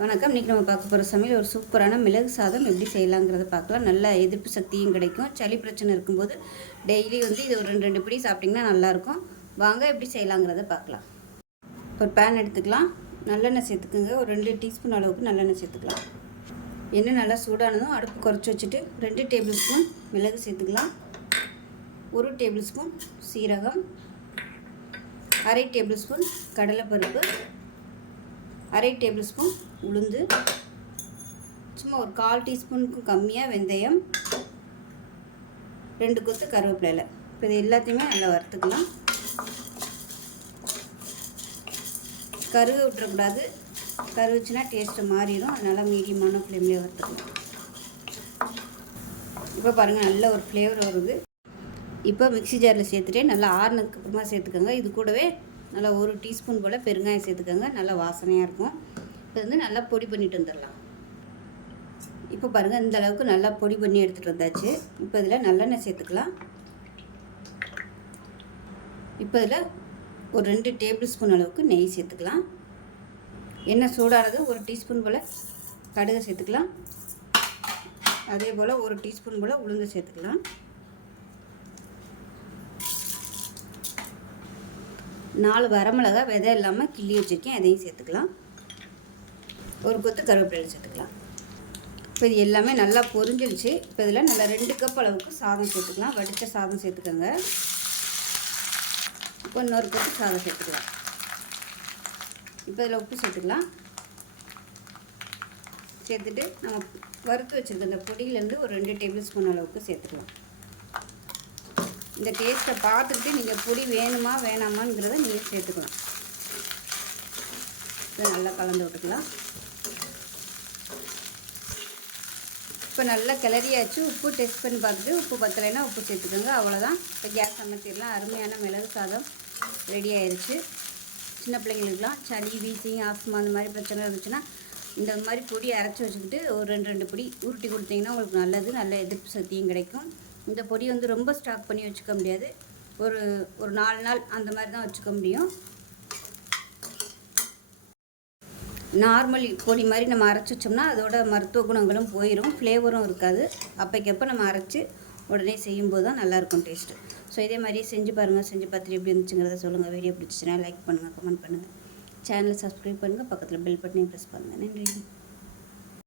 வணக்கம். இன்றைக்கி நம்ம பார்க்க போகிற சமையல் ஒரு சூப்பரான மிளகு சாதம் எப்படி செய்யலாங்கிறத பார்க்கலாம். நல்ல எதிர்ப்பு சக்தியும் கிடைக்கும். சளி பிரச்சனை இருக்கும்போது டெய்லி இது ஒரு 2 பிடி சாப்பிட்டிங்கன்னா நல்லாயிருக்கும். வாங்க எப்படி செய்யலாங்கிறத பார்க்கலாம். ஒரு பேன் எடுத்துக்கலாம். நல்லெண்ணெய் சேர்த்துக்குங்க. ஒரு 2 டீஸ்பூன் அளவுக்கு நல்லெண்ணெய் சேர்த்துக்கலாம். எண்ணெய் நல்லா சூடானதும் அடுப்பு குறைச்சி வச்சுட்டு 2 டேபிள் ஸ்பூன் மிளகு சேர்த்துக்கலாம். 1 டேபிள் ஸ்பூன் சீரகம், 1/2 டேபிள் ஸ்பூன் கடலைப்பருப்பு, 1/2 டேபிள் ஸ்பூன் உளுந்து, சும்மா ஒரு 1/4 டீஸ்பூனுக்கும் கம்மியாக வெந்தயம், 2 கொத்து கருவேப்பிலை. இப்போ இது எல்லாத்தையுமே நல்லா வறுத்துக்கலாம். கருக விட்டுறக்கூடாது. கருவிச்சுன்னா டேஸ்ட்டு மாறிடும். அதனால் மீடியமான ஃப்ளேம்லேயே வறுத்துக்கலாம். இப்போ பாருங்கள், நல்ல ஒரு ஃப்ளேவர் வருது. இப்போ மிக்ஸி ஜாரில் சேர்த்துட்டு நல்லா ஆறுனதுக்கு அப்புறமா சேர்த்துக்கோங்க. இது கூடவே நல்லா 1 டீஸ்பூன் போல் பெருங்காயம் சேர்த்துக்கோங்க. நல்லா வாசனையாக இருக்கும். இப்போ நல்லா பொடி பண்ணிட்டு வந்துடலாம். இப்போ பாருங்கள், இந்த அளவுக்கு நல்லா பொடி பண்ணி எடுத்துகிட்டு வந்தாச்சு. இப்போ இதில் நல்லெண்ணெய் சேர்த்துக்கலாம். இப்போ இதில் ஒரு 2 டேபிள் ஸ்பூன் அளவுக்கு நெய் சேர்த்துக்கலாம். எண்ணெய் சூடானது 1 டீஸ்பூன் போல் கடுகு சேர்த்துக்கலாம். அதே போல் 1 டீஸ்பூன் போல் உளுந்து சேர்த்துக்கலாம். 4 வரமிளகா விதை இல்லாமல் கிள்ளி வச்சுருக்கேன், அதையும் சேர்த்துக்கலாம். 1 கொத்து கருவேப்பிலை சேர்த்துக்கலாம். இப்போ இது எல்லாமே நல்லா பொரிஞ்சிருச்சு. இப்போ இதில் நல்லா 2 கப் அளவுக்கு சாதம் சேர்த்துக்கலாம். வடித்த சாதம் சேர்த்துக்கோங்க. இப்போ இன்னொரு கப்பு சாதம் சேர்த்துக்கலாம். இப்போ இதில் உப்பு சேர்த்துக்கலாம். சேர்த்துட்டு நம்ம வறுத்து வச்சுருக்க இந்த பொடியிலேருந்து ஒரு 2 டேபிள் ஸ்பூன் அளவுக்கு சேர்த்துக்கலாம். இந்த டேஸ்ட்டை பார்த்துக்கிட்டு நீங்கள் பொடி வேணுமா வேணாமாங்கிறத நீங்கள் சேர்த்துக்கலாம். இதை நல்லா கலந்து விட்டுக்கலாம். இப்போ நல்லா கிளறியாச்சு. உப்பு டெஸ்ட் பண்ணி பார்த்துட்டு உப்பு பத்தலைன்னா உப்பு சேர்த்துக்கோங்க. அவ்வளோதான். இப்போ கேஸ் அமர்த்திடலாம். அருமையான மிளகு சாதம் ரெடி ஆயிடுச்சு. சின்ன பிள்ளைங்களுக்குலாம் சளி, வீசிங், ஆஸ்மா அந்த மாதிரி பிரச்சனை இருந்துச்சுன்னா இந்த மாதிரி பொடி அரைச்சி வச்சுக்கிட்டு ஒரு 2 பொடி உருட்டி கொடுத்தீங்கன்னா உங்களுக்கு நல்லது. நல்ல எதிர்ப்பு சக்தியும் கிடைக்கும். இந்த பொடி ரொம்ப ஸ்டாக் பண்ணி வச்சுக்க முடியாது. ஒரு 4 நாள் அந்த மாதிரி தான் வச்சுக்க முடியும். நார்மல் பொடி மாதிரி நம்ம அரைச்சி வச்சோம்னா அதோட மருத்துவ குணங்களும் போயிடும், ஃப்ளேவரும் இருக்காது. அப்போக்கப்போ நம்ம அரைச்சி உடனே செய்யும்போது தான் நல்லாயிருக்கும் டேஸ்ட்டு. ஸோ இதே மாதிரியே செஞ்சு பாருங்கள். செஞ்சு பார்த்துட்டு எப்படி இருந்துச்சுங்கிறத சொல்லுங்கள். வீடியோ பிடிச்சிச்சுன்னா லைக் பண்ணுங்கள், கமெண்ட் பண்ணுங்கள், சேனலை சப்ஸ்கிரைப் பண்ணுங்கள், பக்கத்தில் பெல் பட்டனையும் ப்ரெஸ் பண்ணுங்கள். நன்றி.